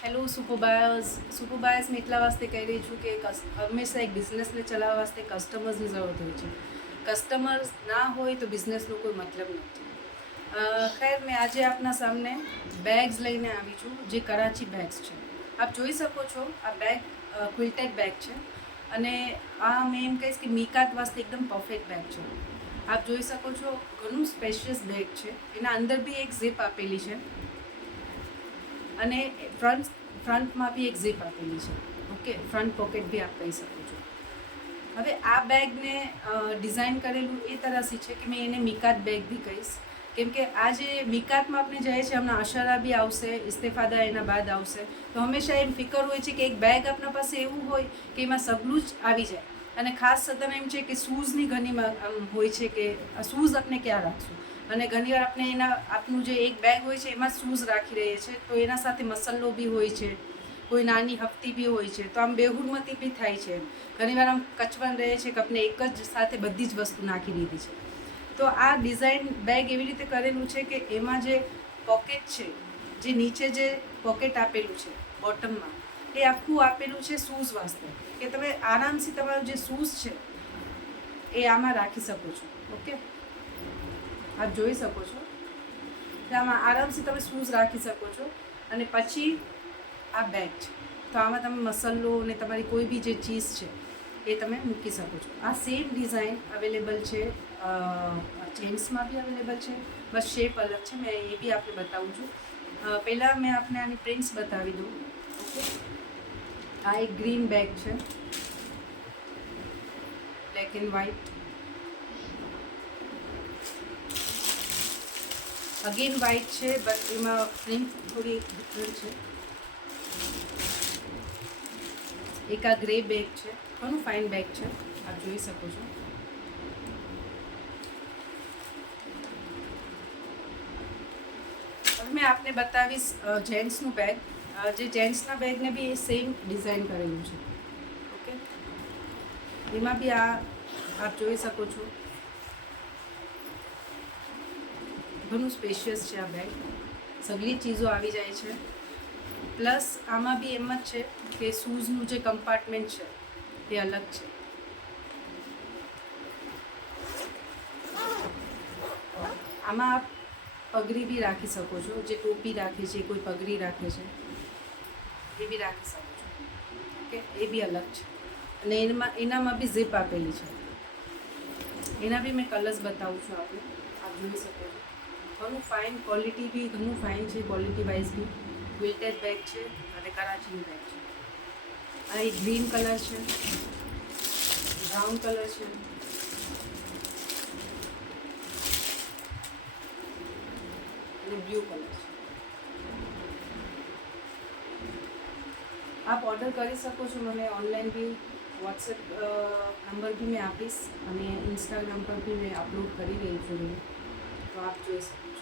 Hello સુપરબાયર્સ સુપરબાયર્સ મેં એટલા વાસ્તે કહી રહી છું કે હંમેશા એક બિઝનેસને ચલાવવા વાસ્તે કસ્ટમર્સની જરૂરત હોય છે. કસ્ટમર્સ ના હોય તો બિઝનેસનો કોઈ મતલબ નથી. ખેર મેં આજે આપના સામને બેગ્સ લઈને આવી છું જે કરાચી બેગ્સ છે. આપ જોઈ શકો છો આ બેગ ક્વિલ્ટેડ બેગ છે અને આ મેં એમ કહીશ કે મીકાત વાસ્તે એકદમ પરફેક્ટ બેગ છે. આપ જોઈ શકો છો ઘણું સ્પેશિયસ બેગ છે. એના અંદર બી એક ઝીપ આપેલી છે અને ફ્રન્ટમાં બી એક ઝીપ આપેલી છે. ઓકે, ફ્રન્ટ પોકેટ બી આપ કહી શકો છો. હવે આ બેગને ડિઝાઇન કરેલું એ તરહથી છે કે મેં એને મિકાત બેગ બી કહીશ, કેમ કે આ જે મિકાતમાં આપણે જઈએ છીએ, હમણાં અશારા બી આવશે, ઇસ્તેફાદા એના બાદ આવશે, તો હંમેશા એમ ફિકર હોય છે કે એક બેગ આપણા પાસે એવું હોય કે એમાં સગલું જ આવી જાય. અને ખાસ સતન એમ છે કે શૂઝની ઘણી હોય છે કે શૂઝ આપણે ક્યાં રાખશું, અને ઘણીવાર આપણે આપનું જે એક બેગ હોય છે એમાં શૂઝ રાખી રહીએ છીએ, તો એના સાથે મસલ્લો બી હોય છે, કોઈ નાની હફતી બી હોય છે, તો આમ બેહુરમતી બી થાય છે. ઘણીવાર આમ કચવન રહે છે કે આપણે એક જ સાથે બધી જ વસ્તુ નાખી દીધી છે. તો આ ડિઝાઇન બેગ એવી રીતે કરેલું છે કે એમાં જે પોકેટ છે, જે નીચે જે પોકેટ આપેલું છે બોટમમાં, એ આખું આપેલું છે શૂઝ વાસ્તે, કે તમે આરામથી તમારું જે શૂઝ છે એ આમાં રાખી શકો છો. ઓકે, આપ જોઈ શકો છો કે આમાં આરામથી તમે શૂઝ રાખી શકો છો. અને પછી આ બેગ છે, તો આમાં તમે મસલ્લો અને તમારી કોઈ બી જે ચીઝ છે એ તમે મૂકી શકો છો. આ સેમ ડિઝાઇન અવેલેબલ છે, જેન્ટ્સમાં બી અવેલેબલ છે, બસ શેપ અલગ છે. મેં એ બી આપણે બતાવું છું. પહેલાં મેં આપને આની પ્રિન્ટ્સ બતાવી દઉં. ઓકે, આ એક ગ્રીન બેગ છે, black and white. Again white છે, બટ એમાં પ્રિન્ટ થોડી ડિફરન્ટ છે. એક આ ગ્રે બેગ છે, ઘણું ફાઇન બેગ છે, આપ જોઈ શકો છો. હવે મેં આપને બતાવીશ જેન્ટ્સનું બેગ. જે જેન્ટ્સના બેગને બી એ સેમ ડિઝાઇન કરેલું છે. ઓકે, એમાં બી આ આપ જોઈ શકો છો, ઘણું સ્પેશિયસ છે આ બેગ. સગળી ચીજો આવી જાય છે. પ્લસ આમાં બી એમ જ છે કે શૂઝનું જે કમ્પાર્ટમેન્ટ છે એ અલગ છે. આમાં આપ પગડી બી રાખી શકો છો, જે ટોપી રાખે છે, કોઈ પગડી રાખે છે, એ બી રાખી શકો છો. ઓકે, એ બી અલગ છે. અને એનામાં બી ઝીપ આપેલી છે. એના બી મેં કલર્સ બતાવું છું આપણે, આપ જોઈ શકો છો. ઘણું ફાઇન, ક્વોલિટી બી ઘણું ફાઇન છે, ક્વોલિટી વાઇઝ બી. ક્વિલ્ટેડ બેગ છે અને કરાચીનું બેગ છે. આ એક ગ્રીન કલર છે, બ્રાઉન કલર છે, અને બ્લુ કલર છે. આપ ઓર્ડર કરી શકો છો. મને ઓનલાઈન બી વોટ્સએપ નંબર બી મેં આપીશ, અને ઇન્સ્ટાગ્રામ પર બી મેં અપલોડ કરી રહી છું, તો આપ જોઈ શકો છો.